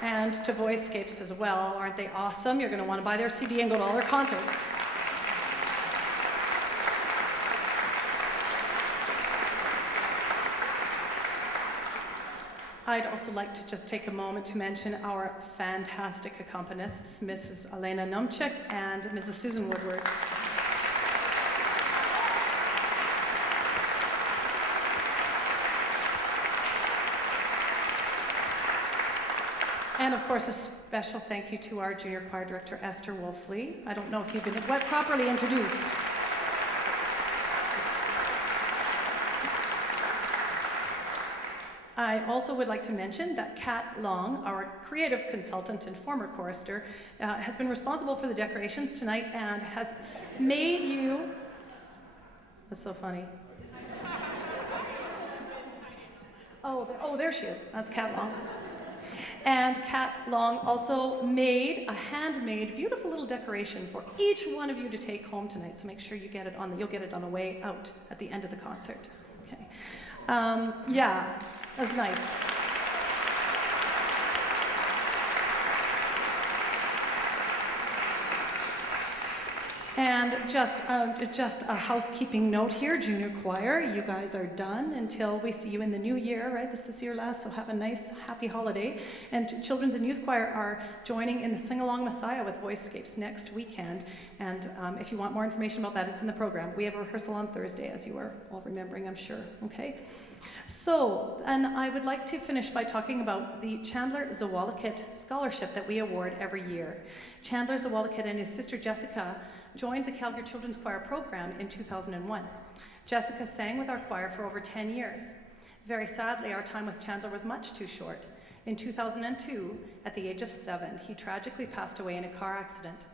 And to VOICESCAPES as well. Aren't they awesome? You're going to want to buy their CD and go to all their concerts. I'd also like to just take a moment to mention our fantastic accompanists, Mrs. Alena Naumchyk and Mrs. Susan Woodward. And of course, a special thank you to our junior choir director, Esther Woelfle. I don't know if you've been properly introduced. I also would like to mention that Kat Long, our creative consultant and former chorister, has been responsible for the decorations tonight and has made you... That's so funny. Oh, there she is. That's Kat Long. And Kat Long also made a handmade, beautiful little decoration for each one of you to take home tonight. So make sure you get it you'll get it on the way out at the end of the concert. Okay. Yeah, that's nice. And just a housekeeping note here, junior choir, you guys are done until we see you in the new year, right? This is your last, so have a nice, happy holiday. And children's and youth choir are joining in the Sing-Along Messiah with VOICESCAPES next weekend. And if you want more information about that, it's in the program. We have a rehearsal on Thursday, as you are all remembering, I'm sure, okay? So, and I would like to finish by talking about the Chandler Zawalakit Scholarship that we award every year. Chandler Zawalakit and his sister Jessica joined the Calgary Children's Choir program in 2001. Jessica sang with our choir for over 10 years. Very sadly, our time with Chandler was much too short. In 2002, at the age of 7, he tragically passed away in a car accident.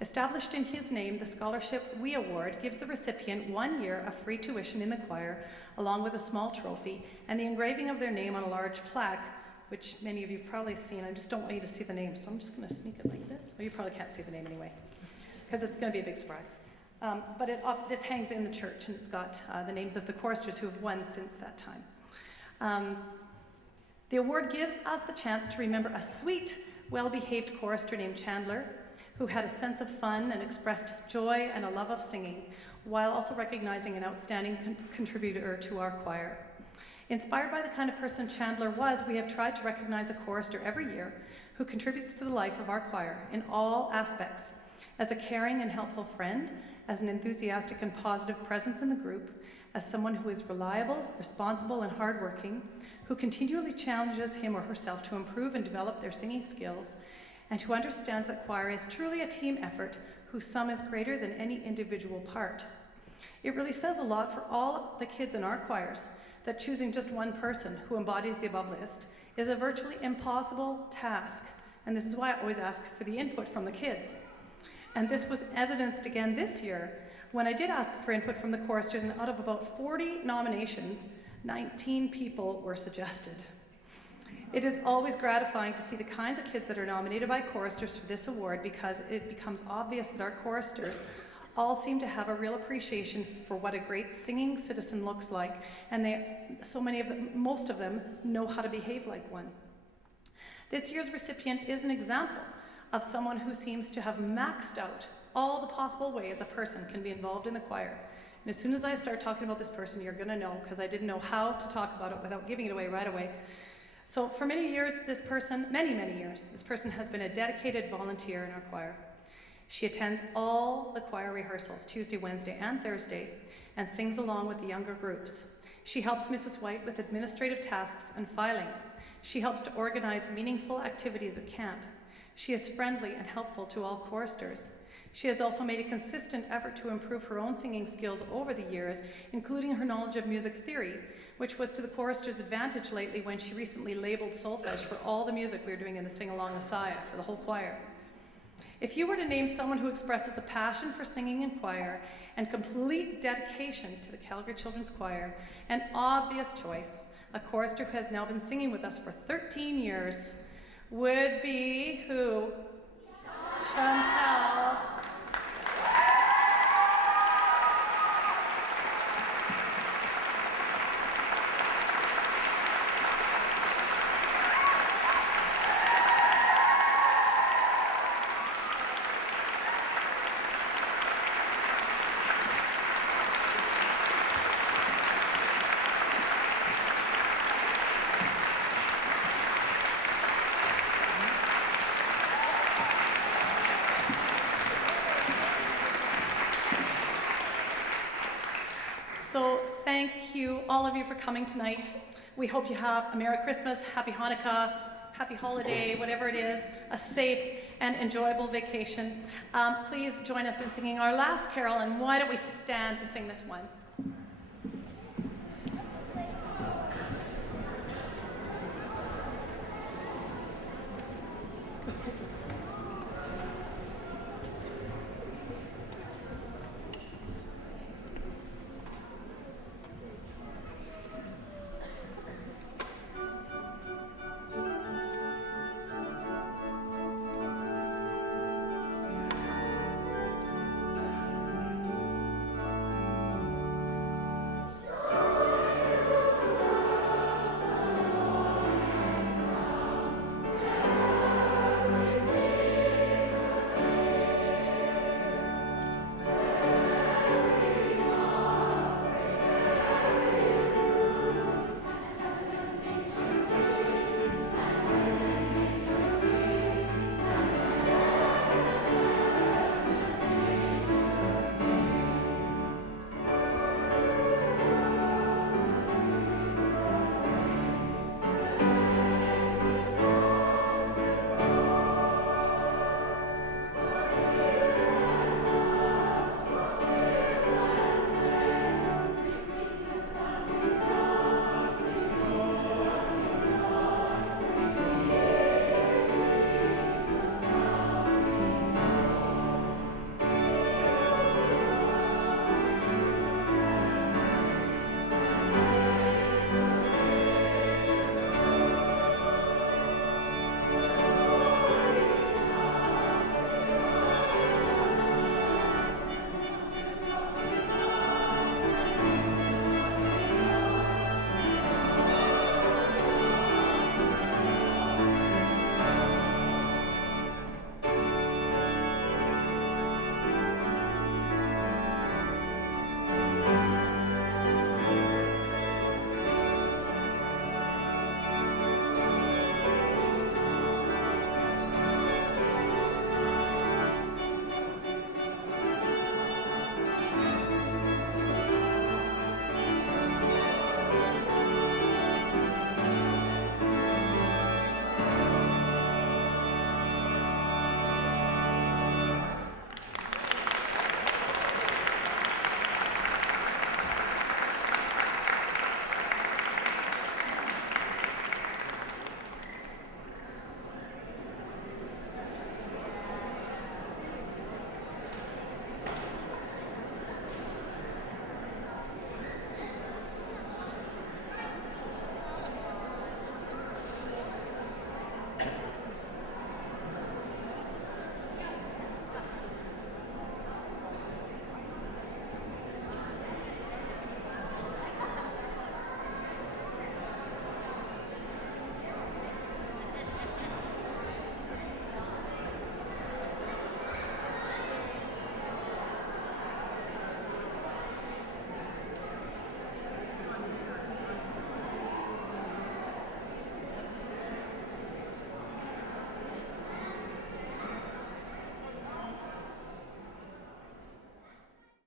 Established in his name, the scholarship we award gives the recipient 1 year of free tuition in the choir, along with a small trophy, and the engraving of their name on a large plaque, which many of you have probably seen. I just don't want you to see the name, so I'm just going to sneak it like this. Well, you probably can't see the name anyway, because it's going to be a big surprise. But this hangs in the church, and it's got the names of the choristers who have won since that time. The award gives us the chance to remember a sweet, well-behaved chorister named Chandler, who had a sense of fun and expressed joy and a love of singing, while also recognizing an outstanding contributor to our choir. Inspired by the kind of person Chandler was, we have tried to recognize a chorister every year who contributes to the life of our choir in all aspects, as a caring and helpful friend, as an enthusiastic and positive presence in the group, as someone who is reliable, responsible, and hardworking, who continually challenges him or herself to improve and develop their singing skills, and who understands that choir is truly a team effort whose sum is greater than any individual part. It really says a lot for all the kids in our choirs that choosing just one person who embodies the above list is a virtually impossible task, and this is why I always ask for the input from the kids. And this was evidenced again this year when I did ask for input from the choristers, and out of about 40 nominations, 19 people were suggested. It is always gratifying to see the kinds of kids that are nominated by choristers for this award, because it becomes obvious that our choristers all seem to have a real appreciation for what a great singing citizen looks like, and most of them know how to behave like one. This year's recipient is an example of someone who seems to have maxed out all the possible ways a person can be involved in the choir. And as soon as I start talking about this person, you're going to know, because I didn't know how to talk about it without giving it away right away. So for many years, many years, this person has been a dedicated volunteer in our choir. She attends all the choir rehearsals, Tuesday, Wednesday, and Thursday, and sings along with the younger groups. She helps Mrs. White with administrative tasks and filing. She helps to organize meaningful activities at camp. She is friendly and helpful to all choristers. She has also made a consistent effort to improve her own singing skills over the years, including her knowledge of music theory, which was to the choristers' advantage lately when she recently labeled solfege for all the music we were doing in the Sing-Along Messiah for the whole choir. If you were to name someone who expresses a passion for singing in choir and complete dedication to the Calgary Children's Choir, an obvious choice, a chorister who has now been singing with us for 13 years, would be who? Chantal. for coming tonight. We hope you have a Merry Christmas, Happy Hanukkah, Happy Holiday, whatever it is, a safe and enjoyable vacation. Please join us in singing our last carol, and why don't we stand to sing this one?